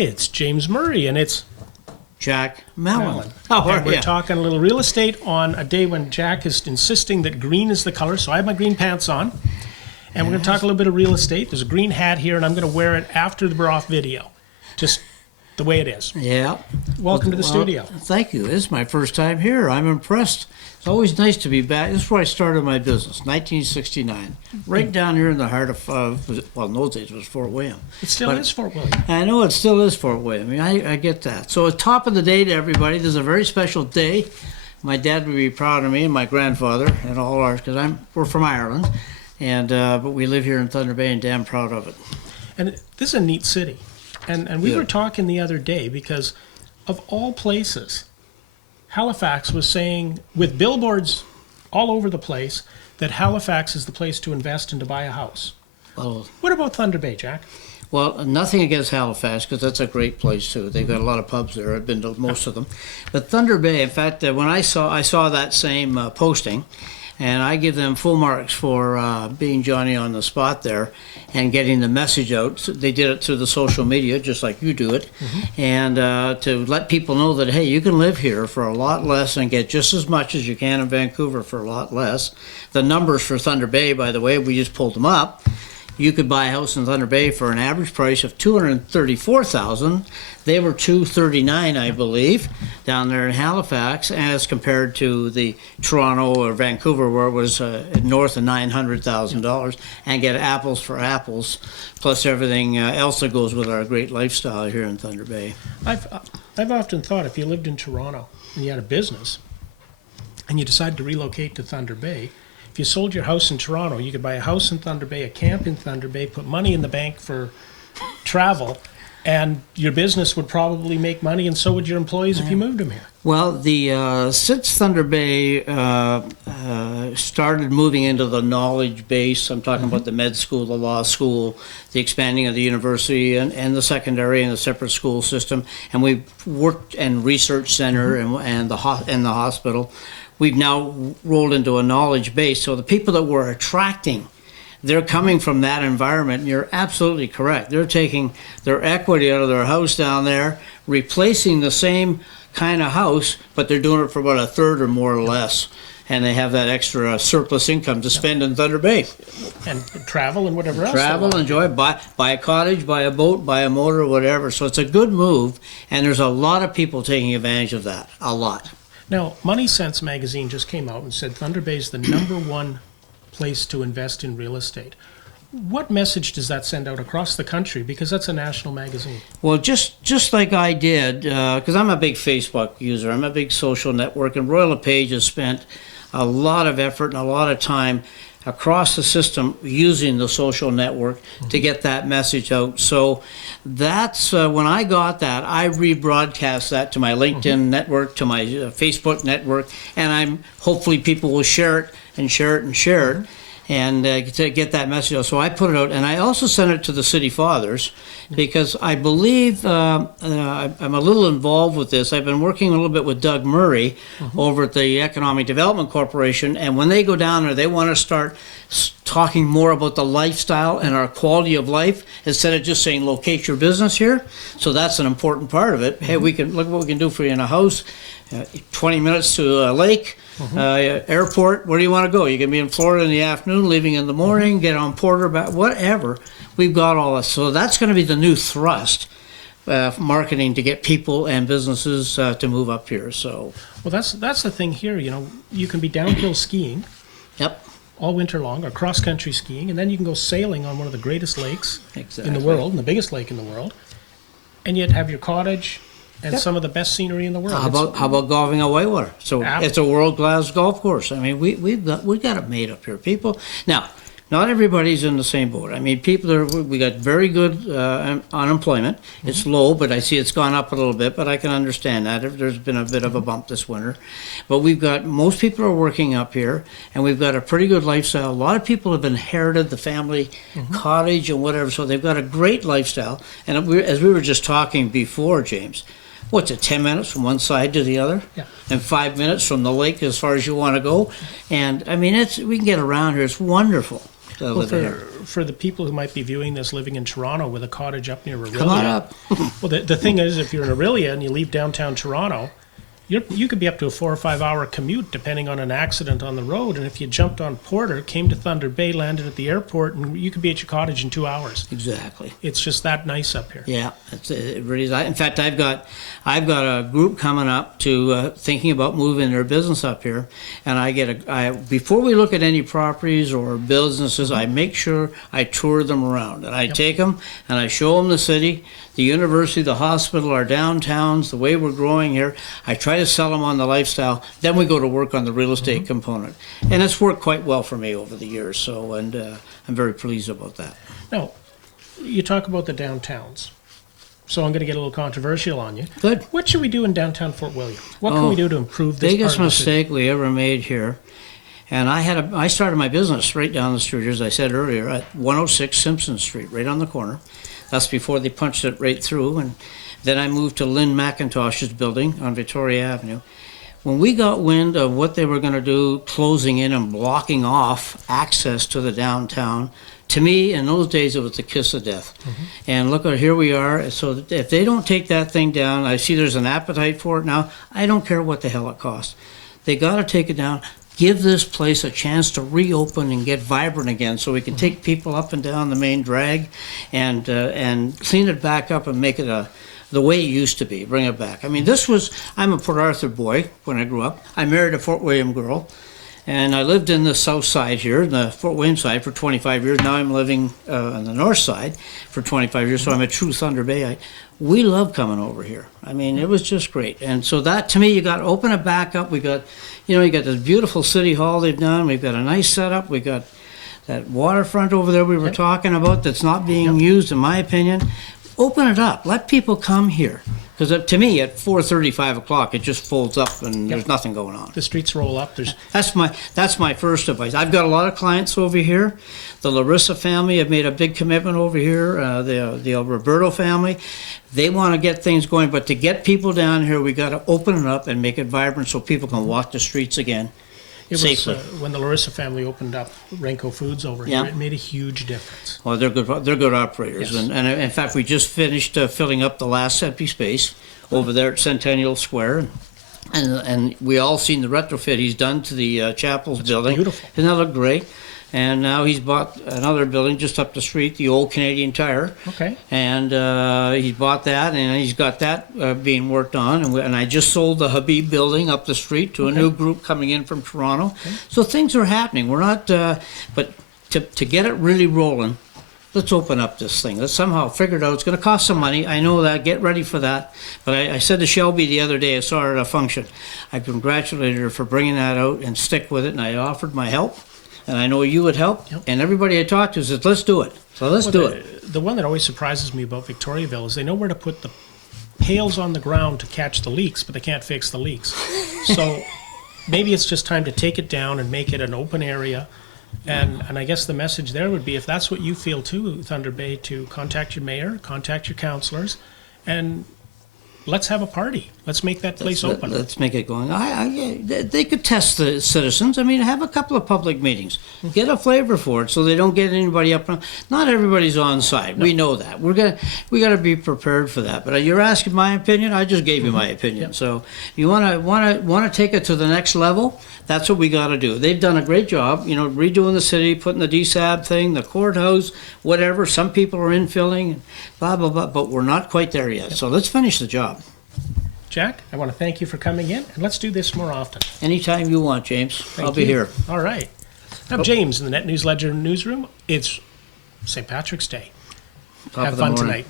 It's James Murray, and it's Jack Mallon. And we're talking a little real estate on a day when Jack is insisting that green is the color, so I have my green pants on. And we're going to talk a little bit of real estate. There's a green hat here, and I'm going to wear it after we're off video. Just the way it is. Yeah. Welcome to the studio. Thank you. This is my first time here. I'm impressed. It's always nice to be back. This is where I started my business, 1969. Right down here in the heart of, well, in those days it was Fort William. It still is Fort William. I know it still is Fort William. I mean, I get that. So top of the day to everybody. This is a very special day. My dad would be proud of me, and my grandfather, and all ours, because we're from Ireland. And but we live here in Thunder Bay and damn proud of it. And this is a neat city. And we were talking the other day because of all places, Halifax was saying, with billboards all over the place, that Halifax is the place to invest and to buy a house. Well, what about Thunder Bay, Jack? Well, nothing against Halifax, because that's a great place too. They've got a lot of pubs there. I've been to most of them. But Thunder Bay, in fact, when I saw that same posting, and I give them full marks for being Johnny on the spot there and getting the message out. They did it through the social media, just like you do it, and to let people know that, hey, you can live here for a lot less and get just as much as you can in Vancouver for a lot less. The numbers for Thunder Bay, by the way, we just pulled them up. You could buy a house in Thunder Bay for an average price of $234,000. They were $239,000, I believe, down there in Halifax, as compared to the Toronto or Vancouver, where it was north of $900,000, and get apples for apples, plus everything else that goes with our great lifestyle here in Thunder Bay. I've often thought if you lived in Toronto and you had a business and you decided to relocate to Thunder Bay, if you sold your house in Toronto, you could buy a house in Thunder Bay, a camp in Thunder Bay, put money in the bank for travel, and your business would probably make money, and so would your employees if you moved them here. Well, since Thunder Bay started moving into the knowledge base, I'm talking about the med school, the law school, the expanding of the university, and the secondary and the separate school system, and we've worked in research center and the hospital. We've now rolled into a knowledge base. So the people that we're attracting, they're coming from that environment. And you're absolutely correct. They're taking their equity out of their house down there, replacing the same kind of house, but they're doing it for about a third or more or less. And they have that extra surplus income to spend in Thunder Bay. And travel and whatever else. Travel, enjoy, buy a cottage, buy a boat, buy a motor, whatever. So it's a good move. And there's a lot of people taking advantage of that. A lot. Now, Money Sense magazine just came out and said Thunder Bay is the #1 place to invest in real estate. What message does that send out across the country? Because that's a national magazine. Well, just like I did, because I'm a big Facebook user, I'm a big social network, and Royal LePage has spent a lot of effort and a lot of time across the system using the social network to get that message out. So that's when I got that, I rebroadcast that to my LinkedIn network, to my Facebook network, and hopefully people will share it and share it and share it, and to get that message out. So I put it out, and I also sent it to the City Fathers, because I believe I'm a little involved with this. I've been working a little bit with Doug Murray over at the Economic Development Corporation, and when they go down there, they want to start talking more about the lifestyle and our quality of life, instead of just saying locate your business here. So that's an important part of it. Hey, we can look what we can do for you in a house, 20 minutes to a lake, airport. Where do you want to go? You can be in Florida in the afternoon, leaving in the morning, get on Porter, whatever. We've got all that. So that's going to be the new thrust, marketing, to get people and businesses to move up here. So, well, that's the thing here. You know, you can be downhill skiing. Yep. All winter long, or cross-country skiing, and then you can go sailing on one of the greatest lakes in the world, and the biggest lake in the world, and yet have your cottage and some of the best scenery in the world. How about golfing at Whitewater? So it's a world-class golf course. I mean, we've got it made up here, people. Now, not everybody's in the same boat. I mean, we got very good unemployment. It's low, but I see it's gone up a little bit, but I can understand that. There's been a bit of a bump this winter. But most people are working up here, and we've got a pretty good lifestyle. A lot of people have inherited the family cottage and whatever, so they've got a great lifestyle. And as we were just talking before, James, what's it, 10 minutes from one side to the other? Yeah. And 5 minutes from the lake as far as you want to go. And, I mean, we can get around here. It's wonderful. living here. For the people who might be viewing this living in Toronto with a cottage up near Aurelia. Come on up. Well, the thing is, if you're in Aurelia and you leave downtown Toronto, you could be up to a 4 or 5 hour commute depending on an accident on the road. And if you jumped on Porter, came to Thunder Bay, landed at the airport, and you could be at your cottage in 2 hours. Exactly. It's just that nice up here. Yeah, it really is. In fact, I've got a group coming up to thinking about moving their business up here, and before we look at any properties or businesses, I make sure I tour them around, and I take them and I show them the city, the university, the hospital, our downtowns, the way we're growing here. I try to sell them on the lifestyle. Then we go to work on the real estate component, and it's worked quite well for me over the years. So, and I'm very pleased about that. Now, you talk about the downtowns. So I'm going to get a little controversial on you. Good. What should we do in downtown Fort William? What can we do to improve this Biggest part of the city? mistake we ever made here, and I started my business right down the street, as I said earlier, at 106 Simpson Street, right on the corner. That's before they punched it right through, and then I moved to Lynn McIntosh's building on Victoria Avenue. When we got wind of what they were going to do, closing in and blocking off access to the downtown, to me, in those days, it was the kiss of death. And look, here we are. So if they don't take that thing down, I see there's an appetite for it now. I don't care what the hell it costs. They got to take it down. Give this place a chance to reopen and get vibrant again, so we can take people up and down the main drag, and clean it back up and make it the way it used to be. Bring it back. I mean, I'm a Port Arthur boy when I grew up. I married a Fort William girl. And I lived in the south side here, the Fort William side, for 25 years. Now I'm living on the north side for 25 years, so I'm a true Thunder Bayite. We love coming over here. I mean, it was just great. And so that, to me, you got to open it back up. We got, you got this beautiful city hall they've done. We've got a nice setup. We got that waterfront over there we were talking about that's not being used, in my opinion. Open it up. Let people come here. Because to me, at 4:30, 5 o'clock, it just folds up and there's nothing going on. The streets roll up. That's my first advice. I've got a lot of clients over here. The Larissa family have made a big commitment over here. The Roberto family, they want to get things going. But to get people down here, we got to open it up and make it vibrant so people can walk the streets again. It safely. was when the Larissa family opened up Renko Foods over here. It made a huge difference. Well, they're good operators, Yes. and in fact, we just finished filling up the last empty space over there at Centennial Square, and we all seen the retrofit he's done to the chapel's building. Beautiful. Doesn't that look great? And now he's bought another building just up the street, the old Canadian Tire. Okay. And he bought that, and he's got that being worked on. And I just sold the Habib building up the street to a new group coming in from Toronto. Okay. So things are happening. We're not, but to get it really rolling, let's open up this thing. Let's somehow figure it out. It's going to cost some money. I know that. Get ready for that. But I said to Shelby the other day, I saw her at a function. I congratulated her for bringing that out and stick with it, and I offered my help. And I know you would help, and everybody I talked to says, let's do it. So let's do it. The one that always surprises me about Victoriaville is they know where to put the pails on the ground to catch the leaks, but they can't fix the leaks. So maybe it's just time to take it down and make it an open area. And I guess the message there would be, if that's what you feel too, Thunder Bay, to contact your mayor, contact your councillors, and let's have a party. Let's make that place open. Let's make it going. They could test the citizens. I mean, have a couple of public meetings. Get a flavor for it so they don't get anybody up. Not everybody's on side. No. We know that. We got to be prepared for that. But you're asking my opinion. I just gave you my opinion. So you want to take it to the next level. That's what we got to do. They've done a great job, redoing the city, putting the DSAB thing, the courthouse, whatever. Some people are infilling, blah, blah, blah, but we're not quite there yet. So let's finish the job. Jack, I want to thank you for coming in, and let's do this more often. Anytime you want, James. I'll be here. All right. I'm James in the NetNewsledger newsroom. It's St. Patrick's Day. Have fun tonight.